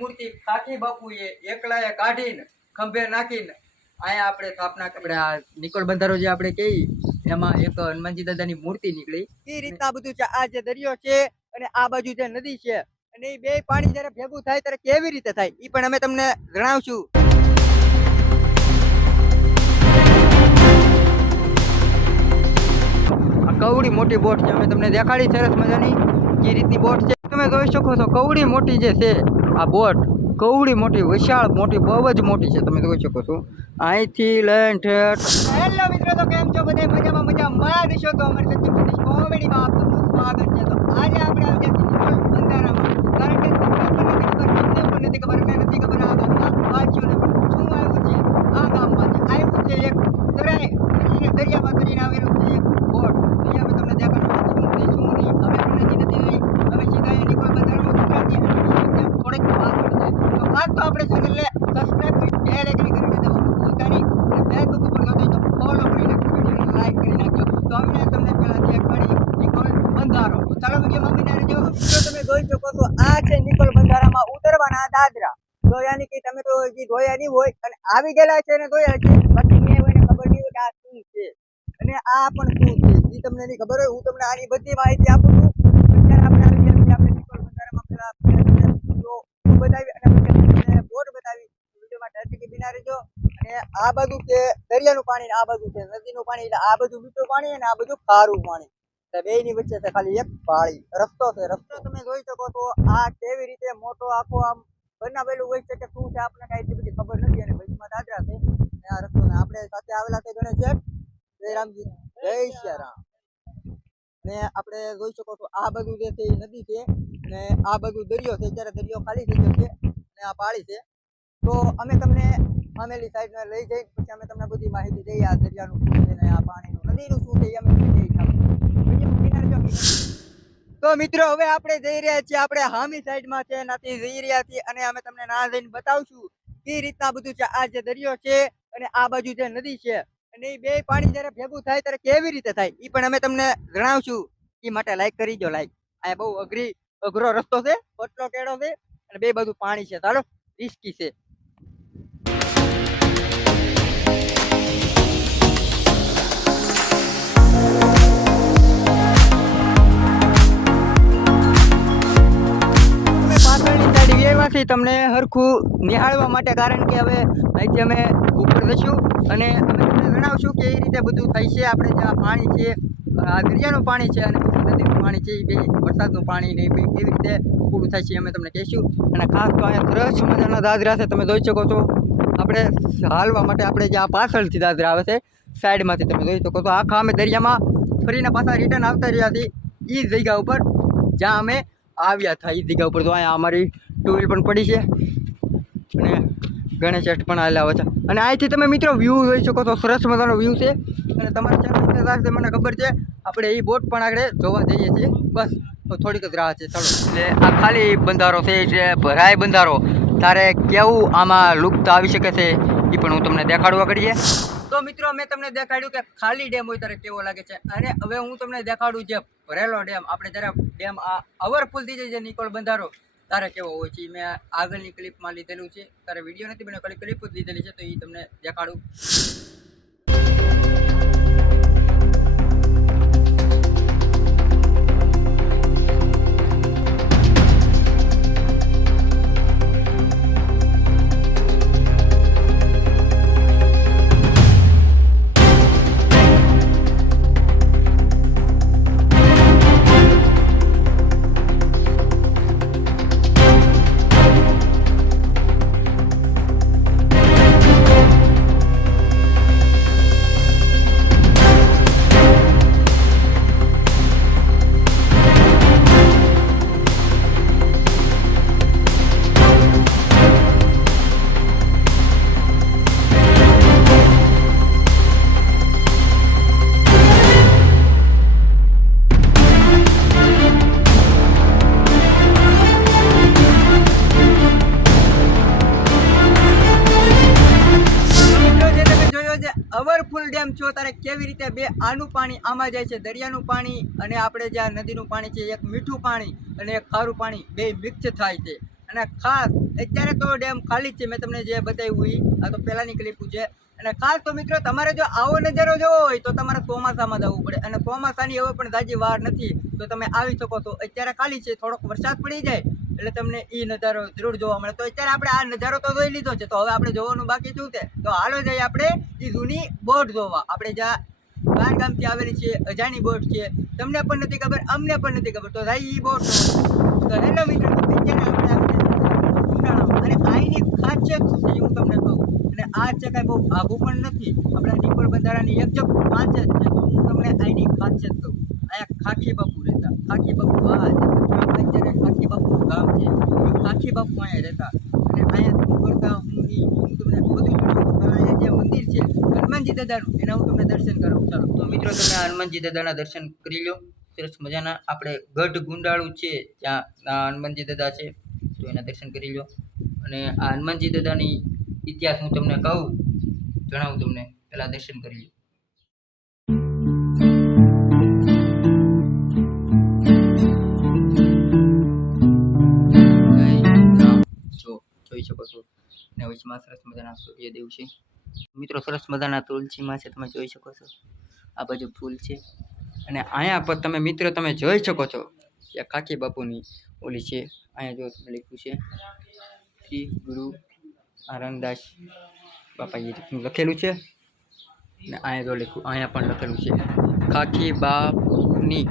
મૂર્તિ કાઠી બાપુએ એકલાએ કાઢીને ખંભે નાખીને અહીંયા આપણે સ્થાપના આપણે આ નિકોલ બંધારો જે આપણે કહી એમાં એક હનુમાનજી દાદાની મૂર્તિ નીકળી. એ રીતના બધું છે, આ જે દરિયો છે અને આ બાજુ જે નદી છે અને એ બે પાણી જ્યારે ભેગું થાય ત્યારે કેવી રીતે થાય એ પણ અમે તમને જણાવશું. કવડી મોટી બોટ છે, અમે તમને દેખાડી સરસ મજાની. જે રીતની બોટ છે, તમે જોઈ શકો છો, કવડી મોટી જે છે આ બોટ કવડી મોટી, વિશાળ મોટી, બહુ જ મોટી છે, તમે જોઈ શકો છો. અહીંથી લઈને ઠેઠ. હેલો મિત્રો, તો કેમ છો? બધા મજામાં મજામાં. દેશો તો અમારી સચિન કોમેડીમાં આપનું સ્વાગત છે. તો આજે આપણે આવી છીએ બંધારામાં. કારણ કે તમને નથી ખબર પણ નથી ખબર આ ગામમાં વાંચ્યું ને શું આવ્યું છે. આ ગામમાં આવ્યું છે એક દરિયા દરિયામાં કરીને આવેલું છે એક બોટ તો એ અમે તમને દેખાડવાનું શું છે શું નહીં અમે પણ હજી નથી રહી અમે સીધા અહીંયા નિકોલ બંધારામાં ઉતર્યા છીએ અને એકદમ થોડીક પાછળ છે તો તો આપણે ચેનલને સબસ્ક્રાઇબ કરી બે લાઈકની કરી દેવાનું ભૂલતા નહીં. ફેસબુક ઉપર ગમે તો ફોલો કરી નાખજો, વિડીયોને લાઈક કરી નાખજો. તો અમને તમને પહેલા કરી નિકોલ બંધારો. તો ચાલો વિડીયોમાં બની રહેજો તો તમે જોઈ શકો છો, આ છે નિકોલ બંધારામાં ઉતરવાના દાદરા. તો યાની કે તમે તો હજી જોયા નહીં હોય, અને આવી ગયેલા છે ને જોયા છે બાકી મેં કોઈને ખબર નહીં હોય કે આ શું છે. અને આ પણ શું છે? એ તમને નહીં ખબર હોય, હું તમને આની બધી માહિતી આપું છું. અત્યારે આપણે આવી ગયા આપણે નિકોલ બંધારામાં પહેલા બતાવી અને પછી તમને બોટ બતાવી વિડીયોમાં ટચકી બિના રહેજો અને આ બાજુ છે દરિયાનું પાણી આ બાજુ છે, નદીનું પાણી એટલે આ બાજુ મીઠું પાણી અને આ બાજુ ખારું પાણી. બે ની વચ્ચે ખાલી એક પાળી. રસ્તો છે. રસ્તો તમે જોઈ શકો તો આ કેવી રીતે મોટો આખો આમ બનાવેલું હોય છે કે શું છે આપણને કઈ એટલી બધી ખબર નથી અને વચમાં દાદરા છે. આ રસ્તો આપણે સાથે આવેલા છે ગણેશ જય રામજી. જય શ્રી ને આપણે જોઈ શકો છો આ બધું જે છે એ નદી છે ને આ બધું દરિયો છે. ત્યારે દરિયો ખાલી થઈ ગયો છે અને આ પાળી છે. તો અમે તમને આમેલી સાઈડને લઈ જઈ પછી અમે તમને બધી માહિતી દઈએ આ દરિયાનું શું છે આ પાણીનું. નદીનું શું છે અમે. તો મિત્રો, હવે આપણે જઈ રહ્યા છીએ આપણે હામી સાઈડમાં છે, એનાથી જઈ રહ્યા છીએ અને અમે તમને ના જઈને બતાવશું કે રીતના બધું છે. આ જે દરિયો છે અને આ બાજુ જે નદી છે અને એ બે પાણી જ્યારે ભેગું થાય ત્યારે કેવી રીતે થાય એ પણ અમે તમને જણાવશું. એ માટે લાઈક કરી દો લાઈક આ બહુ અઘરી, અઘરો રસ્તો છે, પટલો કેળો છે અને બે બધું પાણી છે. ચાલો રિસ્કી છે. વ્યવાથી તમને હરખું નિહાળવા માટે, કારણ કે હવે અહીંથી અમે ઉપર જઈશું અને અમે તમને જણાવશું કે એ રીતે બધું થાય છે. આપણે જે પાણી છે, આ દરિયાનું પાણી છે અને નદીનું પાણી છે, એ બે વરસાદનું પાણી ને બે કેવી રીતે પૂરું થાય છે અમે તમને કહીશું. અને ખાસ તો અહીંયા સરસ મજાના દાદરા છે, તમે જોઈ શકો છો. આપણે હાલવા માટે આપણે જે આ પાછળથી દાદરા આવે છે, સાઈડમાંથી તમે જોઈ શકો છો. આખા અમે દરિયામાં ફરીને પાછા રિટર્ન આવતા રહ્યા છીએ. એ જગ્યા ઉપર જ્યાં અમે આવ્યા હતા એ જગ્યા ઉપર તો અહીંયા અમારી ટુ વ્હીલ પણ પડી છે. અને ગણેશ એટ પણ આવેલા હોય છે. અને અહીંથી તમે મિત્રો વ્યૂ જોઈ શકો છો સરસ મજાનો વ્યૂ છે. અને તમારે ચેનલ મને ખબર છે આપણે એ બોટ પણ આગળ જોવા જઈએ છીએ. બસ થોડીક જ રાહ છે ચાલો. એટલે આ ખાલી બંધારો છે જે ભરાય બંધારો. તારે કેવું આમાં લુપ્ત આવી શકે છે એ પણ હું તમને દેખાડવા કરીએ. તો મિત્રો મેં તમને દેખાડ્યું કે ખાલી ડેમ હોય ત્યારે કેવો લાગે છે? અને હવે હું તમને દેખાડું જે ભરેલો ડેમ આપણે જ્યારે ડેમ આ ઓવરફુલ થઈ જાય છે નિકોલ બંધારો તારે કેવો હોય છે મેં આગળની ક્લિપમાં લીધેલું છે. તારે વીડિયો નથી બને ખાલી ક્લિપ જ લીધેલી છે, તો એ તમને દેખાડું. ડેમ કેવી રીતે બે આનું પાણી આમાં જાય છે, દરિયાનું પાણી અને આપણે જ્યાં નદીનું પાણી છે, એક મીઠું પાણી અને એક ખારું પાણી બે મિક્સ થાય છે. અને ખાસ, અત્યારે તો ડેમ ખાલી જ છે, મેં તમને જે બતાવ્યું આ તો પહેલાંની ક્લિપ છે. અને ખાસ તો મિત્રો, તમારે જો આવો નજારો જોવો હોય, તો તમારે ચોમાસામાં જવું પડે. અને ચોમાસાની હવે પણ તાજી વાર નથી, તો તમે આવી શકો છો. અત્યારે ખાલી છે, થોડોક વરસાદ પડી જાય એટલે તમને એ નજારો જરૂર જોવા મળે. તો અત્યારે આપણે આ નજારો તો જોઈ લીધો છે. તો હવે આપણે જોવાનું બાકી શું છે? તો હાલો જઈએ આપણે એ જૂની બોટ જોવા. આપણે જ્યાં બાર ગામથી આવેલી છે, અજાણી બોટ છે. તમને પણ નથી ખબર, અમને પણ નથી ખબર. તો ભાઈ એ બોટ હેલો મિત્રો અને અહીંની ખાસિયત છે હું તમને કહું. અને આ છે કાંઈ બહુ આઘું પણ નથી. આપણા નિકોલ બંધારાની એક જ પાંચ જ છે. તો હું તમને અહીંની ખાસિયત કહું. અહીંયા ખાખી બાપુ રહેતા. ખાખી બાપુ આ અત્યારે ખાખી બાપુનું ગામ છે ખાખી બાપુ અહીંયા રહેતા. અને અહીંયા હું કરતા હું હું તમને બધું અહીંયા જે મંદિર છે, હનુમાનજી દાદાનું, એના હું તમને દર્શન કરું ચાલો. તો મિત્રો, તમે આ હનુમાનજી દાદાના દર્શન કરી લો. સરસ મજાના. આપણે ગઢ ગુંડાળું છે, જ્યાં હનુમાનજી દાદા છે, તો એના દર્શન કરી લો. અને આ હનુમાનજી દાદાની ઇતિહાસ હું તમને કહું, જણાવું તમને. પહેલાં દર્શન કરી લો. જોઈ શકો છો. અને વચમાં સરસ મજાના સૂર્યદેવ છે. મિત્રો, સરસ મજાના તુલસીમાં છે, તમે જોઈ શકો છો. આ બાજુ ફૂલ છે. અને અહીંયા પર તમે મિત્રો, તમે જોઈ શકો છો કે કાકી બાપુની ઓલી છે. અહીંયા જો તમે લખ્યું છે, શ્રી ગુરુ આનંદાસ બાપાએ લખેલું છે. ને અહીંયા જો લખ્યું, અહીંયા પણ લખેલું છે, કાકી બાપુની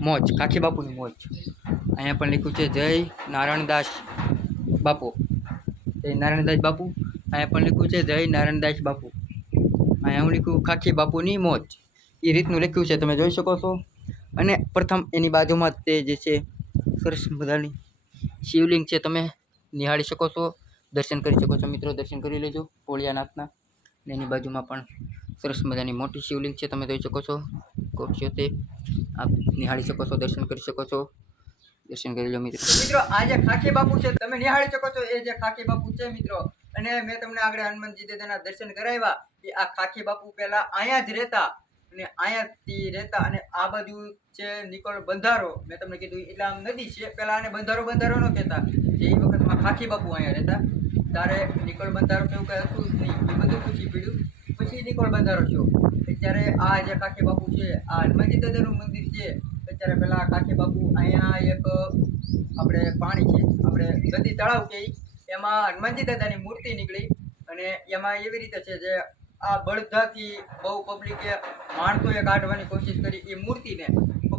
મોજ, કાકી બાપુની મોજ. અહીંયા પણ લખ્યું છે, જય નારાયણદાસ બાપુ. જય નારાયણદાસ બાપુ. અહીંયા પણ લખ્યું છે, જય નારાયણદાસ બાપુ. અહીંયા હું લખ્યું, ખાખી બાપુની મોજ એ રીતનું લખ્યું છે, તમે જોઈ શકો છો. અને પ્રથમ એની બાજુમાં તે જે છે, સરસ મજાની શિવલિંગ છે, તમે નિહાળી શકો છો. દર્શન કરી શકો છો, મિત્રો, દર્શન કરી લેજો પોળિયાનાથના ને એની બાજુમાં પણ સરસ મજાની મોટી શિવલિંગ છે, તમે જોઈ શકો છો. છે તે. આપ નિહાળી શકો છો, દર્શન કરી શકો છો. દર્શન કરી લો મિત્રો. મિત્રો, આ જે ખાખી બાપુ છે, તમે નિહાળી શકો છો, એ જે ખાખી બાપુ છે મિત્રો. અને મેં તમને આગળ હનુમાનજી દાદાના દર્શન કરાવ્યા કે આ ખાખી બાપુ પહેલા અહીંયા જ રહેતા અને અહીંયાથી રહેતા અને આ બાજુ છે નિકોલ બંધારો. મેં તમને કીધું એટલે આમ નદી છે, પહેલાં આને બંધારો બંધારો ન કહેતા. જે એ વખતમાં ખાખી બાપુ અહીંયા રહેતા. ત્યારે નિકોલ બંધારો કેવું કંઈ હતું નહીં. એ બધું પૂછી પીડ્યું. પછી નિકોલ બંધારો થયો. ત્યારે આ જે ખાખી બાપુ છે, આ હનુમાનજી દાદાનું મંદિર છે અત્યારે પેલા કાકી બાપુ અહીંયા એક, આપણે પાણી છે, આપણે નદી તળાવ કે એમાં હનુમાનજી દાદાની મૂર્તિ નીકળી અને એમાં એવી રીતે છે જે આ બળદાથી બહુ પબ્લિકે માણસોએ કાઢવાની કોશિશ કરી એ મૂર્તિને.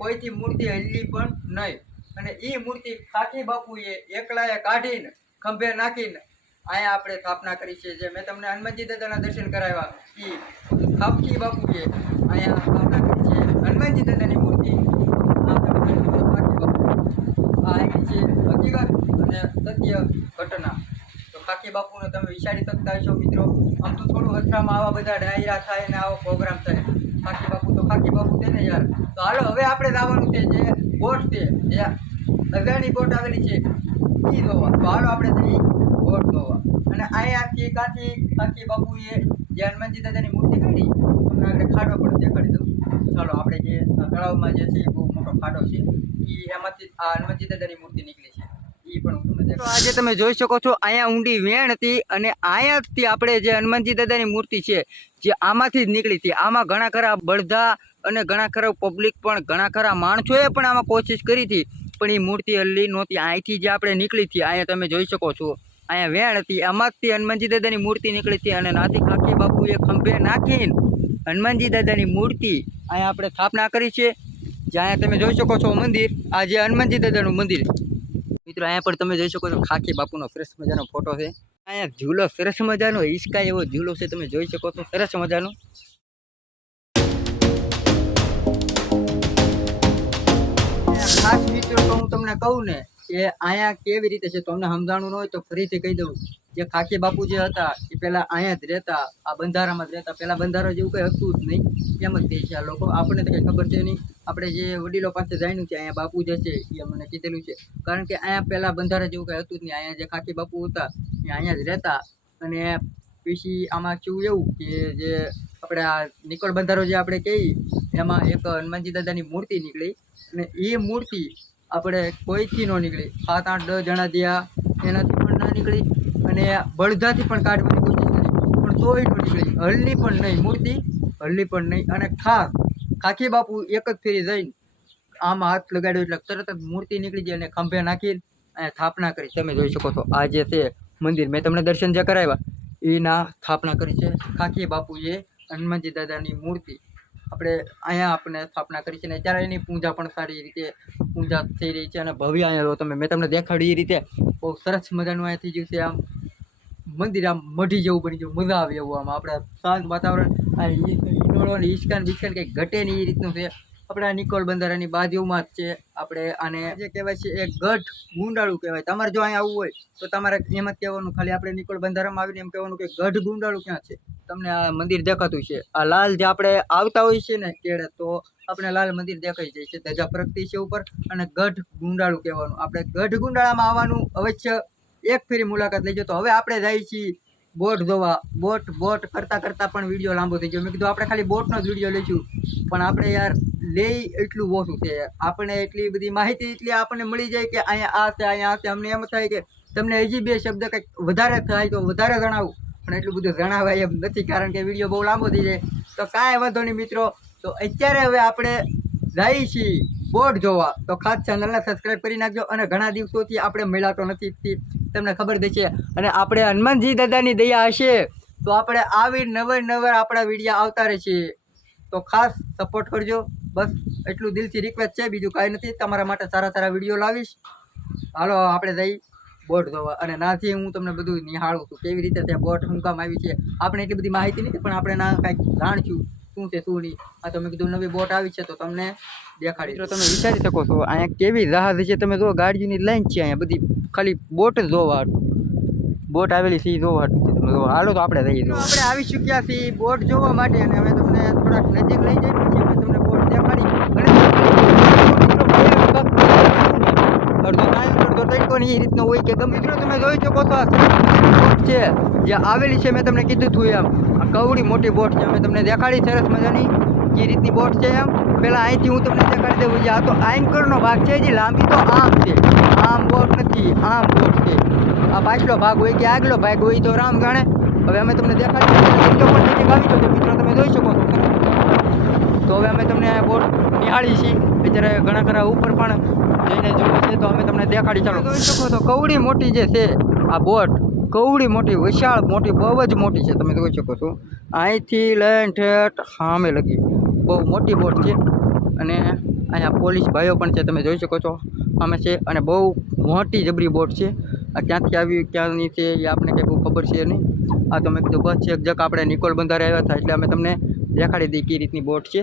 કોઈથી મૂર્તિ હલી પણ નહીં. અને એ મૂર્તિ કાકી બાપુએ એકલાએ કાઢીને, ખંભે નાખીને અહીંયા આપણે સ્થાપના કરી છે જે મેં તમને હનુમાનજી દાદાના દર્શન કરાવ્યા. એ ખાખી બાપુએ અહીંયા સ્થાપના કરી છે. હનુમાનજી દાદાની મૂર્તિ આ તમે જોઈ શકો છો ખાખી આવી છે હકીકત અને સત્ય ઘટના. તો કાકી બાપુને તમે વિચારી શકતા હશો મિત્રો. આમ તો થોડું અથડામાં આવા બધા ડાયરા થાય ને આવો પ્રોગ્રામ થાય. કાકી બાપુ તો કાકી બાપુ છે ને યાર. તો હાલો, હવે આપણે જવાનું છે જે બોટ છે. જે અગાની બોટ આવેલી છે. એ ધોવા. તો હાલો, આપણે જઈએ. બોટ ધોવા. અને અહીંયાથી કાંથી કાકી બાપુએ જે હનુમાનજી દાદાની મૂર્તિ કાઢી. તમને આગળ ખાડો પણ દેખાડી દઉં. ચાલો, આપણે જે તળાવમાં જે છે મોટો ખાડો છે એ એમાંથી આ હનુમાનજી દાદાની મૂર્તિ નીકળી છે. તો આજે તમે જોઈ શકો છો અહીંયા ઊંડી વેણ હતી અને અહીંયાથી આપણે જે હનુમાનજી દાદાની મૂર્તિ છે જે આમાંથી જ નીકળી હતી. આમાં ઘણા ખરા બળધા અને ઘણા ખરા પબ્લિક પણ ઘણા ખરા માણસોએ પણ આમાં કોશિશ કરી હતી પણ એ મૂર્તિ હલ્લી નહોતી. અહીંથી જે આપણે નીકળી હતી અહીંયા તમે જોઈ શકો છો. અહીંયા વેણ હતી આમાંથી હનુમાનજી દાદાની મૂર્તિ નીકળી હતી અને નાથી કાકી બાપુએ ખંભે નાખીને હનુમાનજી દાદાની મૂર્તિ અહીંયા આપણે સ્થાપના કરી છે. જ્યાં તમે જોઈ શકો છો મંદિર. આ જે હનુમાનજી દાદાનું મંદિર. મિત્રો, અહીંયા પણ તમે જોઈ શકો છો ખાખી બાપુનો સરસ મજાનો ફોટો છે. અહીંયા ઝૂલો સરસ મજાનો હિસકા એવો ઝૂલો છે, તમે જોઈ શકો છો. સરસ મજાનો. ખાસ મિત્રો તો હું તમને કહું ને કે અહીંયા કેવી રીતે છે? તમને સમજાણું ન હોય તો ફરીથી કહી દઉં. જે ખાખી બાપુ જે હતા, એ પહેલાં અહીંયા જ રહેતા. આ બંધારામાં જ રહેતા. પહેલા બંધારો જેવું કંઈ હતું જ નહીં. એમ જ કહે છે આ લોકો? આપણને તો કંઈ ખબર છે નહીં. આપણે જે વડીલો પાસે જાણ્યું છે, અહીંયા બાપુ જે છે, એ અમને કીધેલું છે. કારણ કે અહીંયા પહેલાં બંધારા જેવું કંઈ હતું જ નહીં. અહીંયા જે ખાખી બાપુ હતા, એ અહીંયા જ રહેતા. અને પછી આમાં કેવું એવું કે જે આપણે આ નિકોળ બંધારો જે આપણે કહીએ, એમાં એક હનુમાનજી દાદાની મૂર્તિ નીકળી. અને એ મૂર્તિ આપણે કોઈથી ન નીકળી. સાત, આઠ, દસ જણા થયા, એનાથી પણ ના નીકળી અને બળધાથી પણ કાઢવાની કોશિશ કરી. પણ તોય ન નીકળી. હલની પણ નહીં, મૂર્તિ હલની પણ નહીં. અને ખાસ ખાખી બાપુ એક જ ફેરી જઈને આમ હાથ લગાડ્યો એટલે તરત જ મૂર્તિ નીકળી જાય અને ખંભે નાખીને અને સ્થાપના કરી. તમે જોઈ શકો છો, આ જે છે મંદિર. મેં તમને દર્શન જે કરાવ્યા, એના સ્થાપના કરી છે. ખાખી બાપુએ હનુમાનજી દાદાની મૂર્તિ આપણે અહીંયા આપણે સ્થાપના કરી છે અને અત્યારે એની પૂજા પણ સારી રીતે પૂજા થઈ રહી છે અને ભવ્ય અહીંયા તમે. મેં તમને દેખાડી એ રીતે બહુ સરસ મજાનું અહીંયા થઈ ગયું છે આમ મંદિર આમ મઢી જેવું બની ગયું. મજા આવે એવું આમ. આપણે શાંત વાતાવરણ, આ ઈંડોળો ને ઈસકાન બિસ્કાન કંઈક ઘટે નહીં એ રીતનું છે. આપણે નિકોલ બંધારાની બાજુમાં જ છે. આપણે આને જે કહેવાય છે એ ગઢ ગુંડાળું કહેવાય. તમારે જો અહીંયા આવવું હોય તો તમારે એમ જ કહેવાનું. ખાલી આપણે નિકોલ બંધારામાં આવીને એમ કહેવાનું કે ગઢ ગુંડાળું ક્યાં છે? તમને આ મંદિર દેખાતું છે. આ લાલ જે આપણે આવતા હોય છે ને કેળે, તો આપણે લાલ મંદિર દેખાઈ જાય છે. ધજા પ્રગતિ છે ઉપર અને ગઢ ગુંડાળું કહેવાનું. આપણે ગઢ ગુંડાળામાં આવવાનું અવશ્ય એક ફેરી મુલાકાત લેજો. તો હવે આપણે જઈએ છીએ બોટ જોવા, બોટ બોટ કરતાં કરતાં પણ વીડિયો લાંબો થઈ ગયો. મેં કીધું, આપણે ખાલી બોટનો જ વીડિયો લઈશું. પણ આપણે યાર લઈ એટલું ઓછું છે. આપણે એટલી બધી માહિતી એટલી આપણને મળી જાય કે અહીંયા આ છે, અહીંયા આ છે. અમને એમ થાય કે તમને હજી બે શબ્દ કંઈક વધારે થાય તો વધારે જણાવું. પણ એટલું બધું જણાવાય એમ નથી, કારણ કે વીડિયો બહુ લાંબો થઈ જાય. તો કાંઈ વાંધો નહીં મિત્રો. તો અત્યારે હવે આપણે જઈએ છીએ બોટ જોવા. તો ખાસ ચેનલને સબસ્ક્રાઈબ કરી નાખજો અને ઘણા દિવસોથી આપણે મળાતો નથી તમને ખબર દેશે અને આપણે હનુમાનજી દાદાની દયા હશે. તો આપણે આવી નવર નવર આપણા વીડિયો આવતા રહેશે. તો ખાસ સપોર્ટ કરજો. બસ એટલું દિલથી રિક્વેસ્ટ છે. બીજું કાંઈ નથી. તમારા માટે સારા સારા વીડિયો લાવીશ. હાલો, આપણે જઈ બોટ જોવા. અને નાથી હું તમને બધું નિહાળું છું. કેવી રીતે ત્યાં બોટ હું આવી છે. આપણે એટલી બધી માહિતી નથી, પણ આપણે ના કાંઈક જાણશું. શું છે શું નહીં આ તમે કીધું નવી બોટ આવી છે તો તમને દેખાડી તો તમે વિચારી શકો છો અહીંયા કેવી રાહત છે? તમે જો ગાડીની લાઈન છે અહીંયા બધી ખાલી બોટ જ જોવા બોટ આવેલી છે એ જોવા હાલો તો આપણે જઈએ. આપણે આવી ચૂક્યા છીએ બોટ જોવા માટે અને હવે તમને થોડાક નજીક લઈ જઈએ પછી અમે તમને બોટ દેખાડી. અડધો નાયો ને એ રીતનો હોય કે ગમે મિત્રો તમે જોઈ શકો તો બોટ છે જે આવેલી છે, મેં તમને કીધું હતું એમ આ કવડી મોટી બોટ છે, અમે તમને દેખાડી સરસ મજાની એ રીતની બોટ છે એમ પહેલાં અહીંથી હું તમને દેખાડી દઉં આ તો આંકરનો ભાગ છે જે લાંબી તો આમ છે આમ બોટ નથી, આમ બોટ છે આ પાછલો ભાગ હોય કે આગલો ભાગ હોય તો રામ જાણે હવે અમે તમને દેખાડી. પણ મિત્રો તમે જોઈ શકો? તો હવે અમે તમને બોટ નિહાળી છીએ. અત્યારે ઘણા ખરા ઉપર પણ જઈને જોઈએ છે, તો અમે તમને દેખાડી ચાલો. જોઈ શકો છો. કવડી મોટી જે છે આ બોટ, કવડી મોટી, વિશાળ મોટી, બહુ જ મોટી છે. તમે જોઈ શકો છો. અહીંથી લઈને ઠેઠ સામે લગી. બહુ મોટી બોટ છે. અને અહીંયા પોલીસ ભાઈઓ પણ છે, તમે જોઈ શકો છો. અમે છે અને બહુ મોટી જબરી બોટ છે. આ ક્યાંથી આવી, ક્યાંની છે, એ આપણે કંઈ બહુ ખબર છે નહીં. આ તો મેં કીધું બસ છે, એક જગ આપણે નિકોલ બંધારે આવ્યા હતા, એટલે અમે તમને દેખાડી દઈએ કઈ રીતની બોટ છે.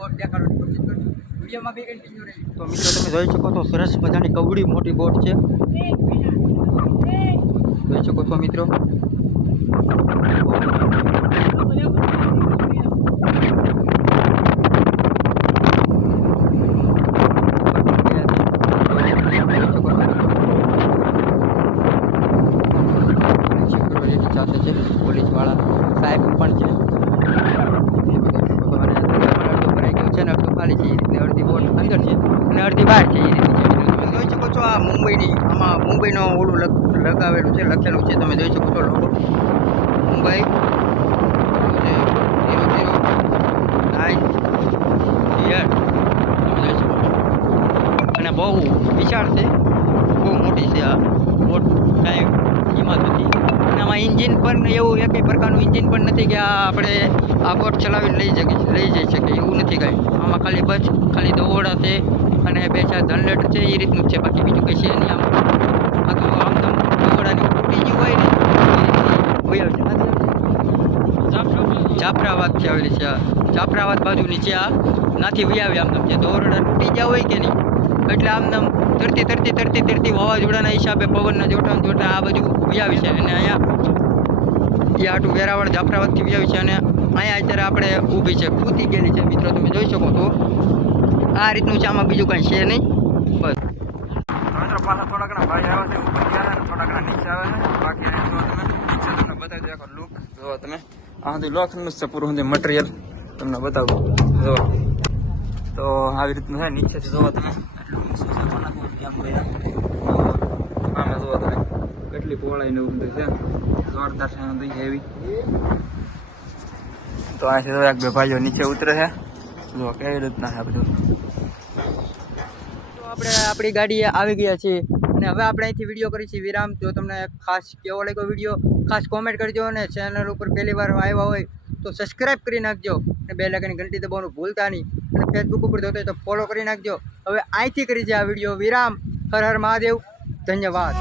તો મિત્રો, તમે જોઈ શકો છો, સરસ મજાની કવડી મોટી બોટ છે. જોઈ શકો છો મિત્રો સિક્યુરિટી સાથે છે પોલીસવાળા સાહેબ પણ છે અને અડધો ભરાઈ ગયો છે ને અડધું ખાલી છે એ રીતે અડધી બોટ અંદર છે અને અડધી બહાર છે એ રીતે જોઈ શકો છો આ મુંબઈની, આમાં મુંબઈનો લગ- લગાવેલું છે, લખેલું છે, તમે જોઈ શકો છો લોકો મુંબઈ ઝીરો ઝીરો અને બહુ વિશાળ છે, બહુ મોટી છે આ બોટ. કાંઈ કિંમત નથી. અને આમાં ઇન્જિન પણ એવું એક પ્રકારનું ઇન્જિન પણ નથી કે આ આપણે આ બોટ ચલાવીને લઈ જઈ લઈ જઈ શકીએ, એવું નથી કાંઈ. આમાં ખાલી બસ, ખાલી દોરડા છે અને બે ચાર ધનલેટ છે, એ રીતનું છે. બાકી બીજું કંઈ છે નહીં આમ. આ તો આમ તો દોરડાની તૂટી ગયું હોય ને, એ રીતની વહી આવે છે આવેલી છે જાફરાબાદ બાજુ નીચે આ નાથી વહી આવી આમ જે દોરડા તૂટી ગયા હોય કે નહીં. એટલે આમ તરતી તરતી તરતી તરતી વાવાઝોડાના હિસાબે પવનના જોટા જોટા આ બાજુ વહી આવી છે. અને અહીંયા એ આટું વેરાવળ જાફરાબાદથી બી છે અને અહીંયા અત્યારે આપણે ઊભી છે ફૂતી ગયેલી છે. મિત્રો, તમે જોઈ શકો છો. આ રીતનું છે, આમાં બીજું કાંઈ છે નહીં. બસ. પાછા થોડા ઘણા ભાઈ આવે નીચે આવે બાકી તમે નીચે તમને બતાવી તમે, આ સુધી લોખંડનું જ છે સુધી મટીરિયલ તમને બતાવું. જો. તો આવી રીતનું છે, નીચેથી જોવો તમે છે એમ ભાઈ આમાં જોવો તમે કેટલી પહોળાઈ ને છે. જોરદાર છે બધું હેવી તો અહીંથી તો એક બે ભાઈઓ નીચે ઉતરે છે. જો કેવી રીતના છે બધું? તો આપણે આપણી ગાડી આવી ગયા છીએ. અને હવે આપણે અહીંથી વીડિયો કરી છીએ વિરામ. જો તમને ખાસ કેવો લાગ્યો વીડિયો ખાસ કોમેન્ટ કરજો અને ચેનલ ઉપર પહેલી વાર આવ્યા હોય તો સબસ્ક્રાઇબ કરી નાખજો. અને બે લાગણી ઘંટી દબાવવાનું ભૂલતા નહીં. અને ફેસબુક ઉપર જોતો તો ફોલો કરી નાખજો. હવે અહીંથી કરી છે આ વીડિયો. વિરામ. હર હર મહાદેવ. ધન્યવાદ.